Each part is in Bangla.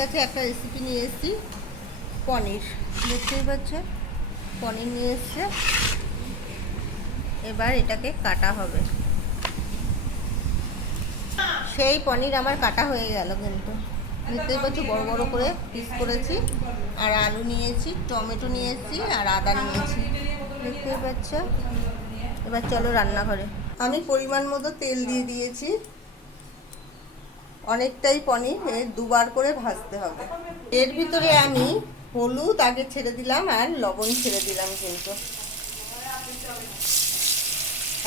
কাছে একটা রেসিপি নিয়ে এসেছি, পনির। দেখতেই পাচ্ছ, পনির নিয়ে এসছে। এবার এটাকে কাটা হবে। সেই পনির আমার কাটা হয়ে গেল কিন্তু। দেখতেই পাচ্ছ, বড় বড় করে পিস করেছি। আর আলু নিয়েছি, টমেটো নিয়েছি, আর আদা নিয়েছি। দেখতেই পাচ্ছ? এবার চলো রান্নাঘরে। আমি পরিমাণ মতো তেল দিয়ে দিয়েছি। অনেকটাই পনির দুবার করে ভাজতে হবে। এর ভিতরে আমি হলুদ আগে ছেড়ে দিলাম আর লবণ ছেড়ে দিলাম কিন্তু।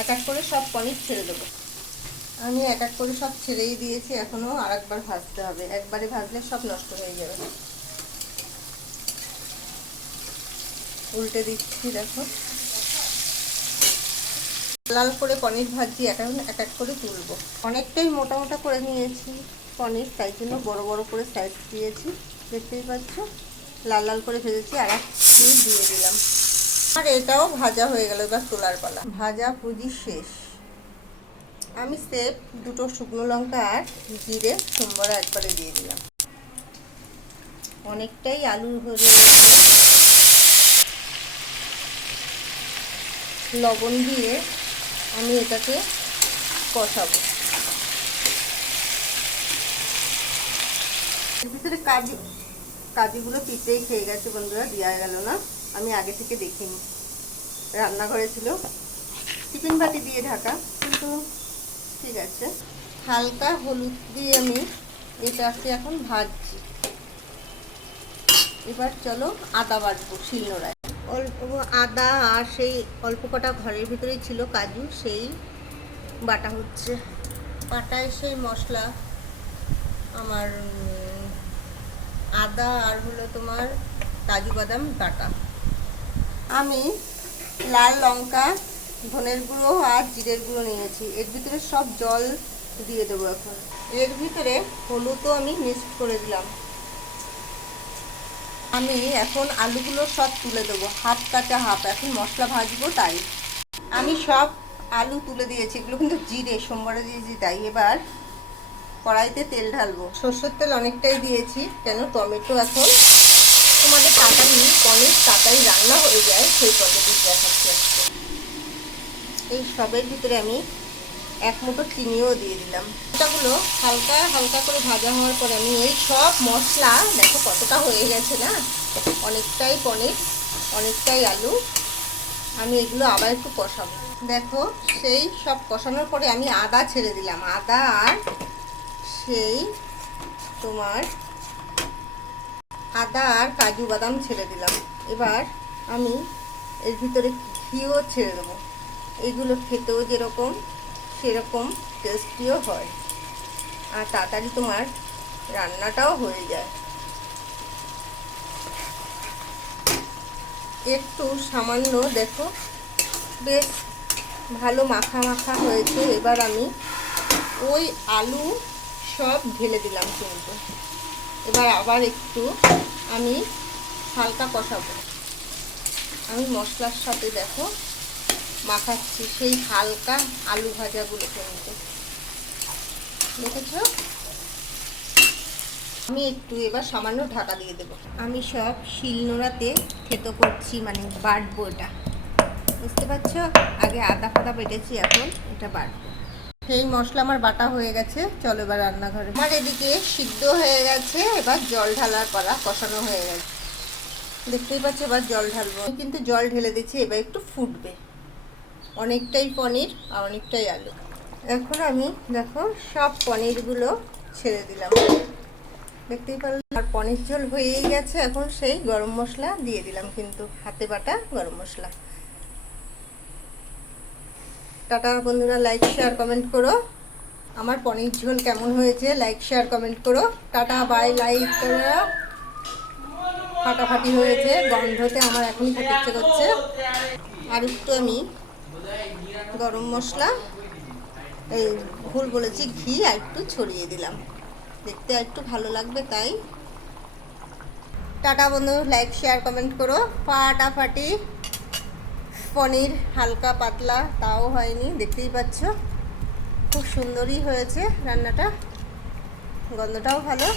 এক এক করে সব পনির ছেড়ে দেবো। আমি এক এক করে সব ছেড়েই দিয়েছি, এখনও আর একবার ভাজতে হবে। একবারে ভাজলে সব নষ্ট হয়ে যাবে। উল্টে দিচ্ছি, দেখো। লাল করে পনির ভাজি এখন এক এক করে তুলবো। অনেকটাই মোটা মোটা করে নিয়েছি পনির, তাই জন্য বড় বড় করে সাইজ দিয়েছি। দেখতেই পাচ্ছ? লাল লাল করে ভেজেছি, আর এক পিস দিয়ে দিলাম। আর এটাও ভাজা হয়ে গেল, এবার তোলার পালা। ভাজা পুজি শেষ। আমি সেপ দুটো শুকনো লঙ্কা আর জিরে, সোমবারে একবারে দিয়ে দিলাম। অনেকটাই আলু হয়ে লবণ দিয়ে আমি এটাকে কষাবো। এর ভিতরে কাজু, কাজুগুলো পিঁপড়েই খেয়ে গেছে বন্ধুরা দেওয়া গেল না। আমি আগে থেকে দেখিনি। রান্নাঘরে ছিল। টিফিন বাটি দিয়ে ঢাকা, কিন্তু ঠিক আছে। হালকা হলুদ দিয়ে আমি এটাকে এখন ভাজছি। এবার চলো আদা বাটবো শিলনোড়ায়। অল্প আদা আর সেই অল্প কটা ঘরের ভিতরেই ছিল কাজু, সেই বাটা হচ্ছে। বাটায় সেই মশলা, আমার আদা আর হলো তোমার কাজু বাদাম বাটা। আমি লাল লঙ্কা, ধনের গুঁড়ো আর জিরের গুঁড়ো নিয়েছি। এর ভিতরে সব জল দিয়ে দেবো এখন। এর ভিতরে হলুদও আমি মিক্সড করে দিলাম। আমি এখন আলুগুলো সব তুলে দেবো। হাফ কাঁচা হাফ, এখন মশলা ভাজবো তাই। আমি সব আলু তুলে দিয়েছি, এগুলো কিন্তু জিরে, সোমবারে দিয়েছি তাই। এবার কড়াইতে তেল ঢালবো। সর্ষের তেল অনেকটাই দিয়েছি, কেন টমেটো এখন তোমাদের তাড়াতাড়ি পনির তাড়াতাড়ি রান্না হয়ে যায় সেই পদ্ধতি দেখাচ্ছি আজকে। এই সবের ভিতরে আমি এক মুঠো চিনিও দিয়ে দিলাম। এটাগুলো হালকা হালকা করে ভাজা হওয়ার পরে আমি এই সব মশলা, দেখো কতটা হয়ে গেছে না? অনেকটাই পনির, অনেকটাই আলু, আমি এগুলো আবার একটু কষাবো। দেখো সেই সব কষানোর পরে আমি আদা ছেড়ে দিলাম। আদা আর সেই তোমার আদা আর কাজু বাদাম ছেড়ে দিলাম। এবার আমি এর ভিতরে ঘিও ছেড়ে দেবো। এগুলো খেতেও যেরকম সেরকম টেস্টিও হয়। আর তাড়াতাড়ি তোমার রান্নাটাও হয়ে যায়। একটু সামান্য দেখো। বেশ ভালো মাখা মাখা হয়েছে। এবার আমি ওই আলু সব ঢেলে দিলাম কিন্তু। এবার আবার একটু আমি হালকা কষাবো। আমি মশলার সাথে দেখো মাখাচ্ছি সেই হালকা আলু ভাজাগুলো কিন্তু দেখেছ? আমি একটু এবার সামান্য ঢাকা দিয়ে দেবো। আমি সব শিলনোড়াতে থেতো করছি মানে বাটবো এটা। বুঝতে পারছ? আগে আদা ফাদা বেটেছি, এখন এটা বাটবো। সেই মশলা আমার বাটা হয়ে গেছে, চলো এবার রান্নাঘরে। আমার এদিকে সিদ্ধ হয়ে গেছে, এবার জল ঢালার করা কষানো হয়ে গেছে। দেখতেই পাচ্ছ, এবার জল ঢালবো। কিন্তু জল ঢেলে দিচ্ছি এবার একটু ফুটবে। অনেকটাই পনির আর অনেকটাই আলু। এখন আমি দেখো সব পনিরগুলো ছেড়ে দিলাম। দেখতেই পারলাম আর পনির ঝোল হয়েই গেছে। এখন সেই গরম মশলা দিয়ে দিলাম কিন্তু হাতে বাটা গরম মশলা। টাটা বন্ধুরা লাইক শেয়ার কমেন্ট করো। আমার পনির ঝোল কেমন হয়েছে লাইক শেয়ার কমেন্ট করো। টাটা বাই লাইক করো। ফাটাফাটি হয়েছে, গন্ধতে আমার এখনই খেতে ইচ্ছে করছে। আর একটু আমি গরম মশলা, এই ভুল বলেছি, ঘি আর একটু ছড়িয়ে দিলাম। দেখতে একটু ভালো লাগবে তাই। টাটা বন্ধু লাইক শেয়ার কমেন্ট করো। ফাটাফাটি। পনির হালকা পাতলা, তাও হয়নি, দেখতেই পাচ্ছ। খুব সুন্দরই হয়েছে রান্নাটা। গন্ধটাও ভালো।